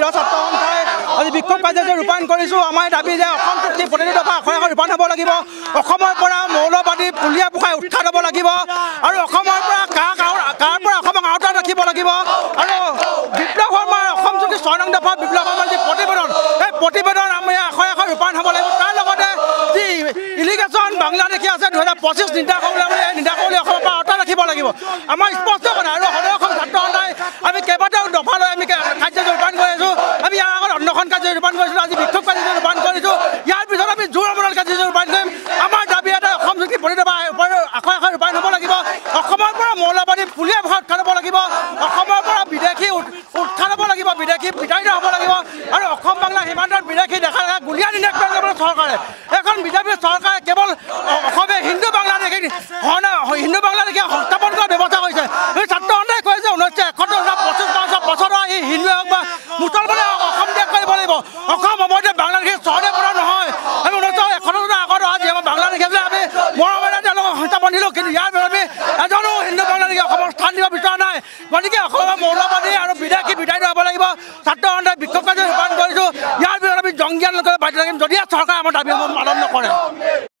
জিলা ছাত্ৰ সন্থাই আজি বিক্ষোভ কাৰ্যসূচী ৰূপায়ণ কৰিছোঁ। আমাৰ দাবী যে অসম চুক্তি প্ৰতিটো দফা আখৰে আখৰে ৰূপায়ণ হ'ব লাগিব। অসমৰ পৰা মৌলবাদী পুলিয়া পোখাই উৎখাত হ'ব লাগিব আৰু অসমৰ পৰা কাৰ পৰা অসমক আওতাত ৰাখিব লাগিব। আৰু বিপ্লৱ শৰ্মাৰ অসম চুক্তি 6 নং দফা বিপ্লৱ শৰ্মাৰ যি প্ৰতিবেদন, সেই প্ৰতিবেদন আমি আখৰে আখৰে ৰূপায়ণ হ'ব লাগিব। তাৰ লগতে যি ইলিগেশ্যন বাংলাদেশী আছে 2025 নিৰ্দেশাৱলী অসমৰ পৰা আওতাত ৰাখিব লাগিব। আমাৰ স্পষ্ট কথা। আৰু সদৌ অসম ছাত্ৰ সন্থাই আমি কেইবাটাও দফালৈ আমি কাৰ্যসূচী ৰূপায়ণ কৰি আছোঁ। আমি ইয়াৰ আগত অন্বেষণ কাৰ্যসূচী ৰূপায়ণ কৰিছিলোঁ, আজি বিক্ষোভ কাৰ্যসূচী ৰূপায়ণ কৰিছোঁ। ইয়াৰ পিছত আমি জোৰ আন্দোলন কাৰ্যসূচী ৰূপায়ণ কৰিম। আমাৰ দাবী এটা অসম চুক্তি প্ৰতিটো দফা আখৰে আখৰে ৰূপায়ণ হ'ব লাগিব। অসমৰ পৰা মৌলবাদী পুলিয়া পোখা উৎখাত হ'ব লাগিব। অসমৰ পৰা বিদেশী উৎখাত হ'ব লাগিব, বিদেশী বিতাড়িত হ'ব লাগিব। আৰু অসম বাংলা সীমান্তত বিদেশী দেখা গুলীয়া নিৰ্দেশ কৰিবলৈ চৰকাৰে, এখন বিজেপি চৰকাৰে কেৱল অসমে হিন্দু বাংলাদেশী সংস্থাপন কৰাৰ ব্যৱস্থা কৰিছে। এই ছাত্ৰ সন্থাই কৈছে 1971 বছৰৰ এই হিন্দুৱে হওক বা মুছলমানে হওক অসম ত্যাগ কৰিব লাগিব। অসম সময়তে বাংলাদেশী চহৰে পৰা নহয়। আমি 1971 আগত আজি আমাৰ বাংলাদেশী আছিলে, আমি মৰমেৰে তেওঁলোকক সংস্থাপন দিলোঁ, কিন্তু ইয়াৰ বাবে আমি এজনো হিন্দু বাংলাদেশী অসমৰ স্থান দিব বিচৰা নাই। গতিকে অসমৰ মৌলবাদী আৰু বিদেশী বিতাড়িত হ'ব লাগিব। ছাত্ৰ সন্থাই বিক্ষোভ কাৰ্যসূচী ৰূপায়ণ কৰিছোঁ। ইয়াৰ পিছত আমি জংগী আন্দোলন কৰিব বাধ্য থাকিম যদিহে চৰকাৰে আমাৰ দাবীসমূহ পালন নকৰে।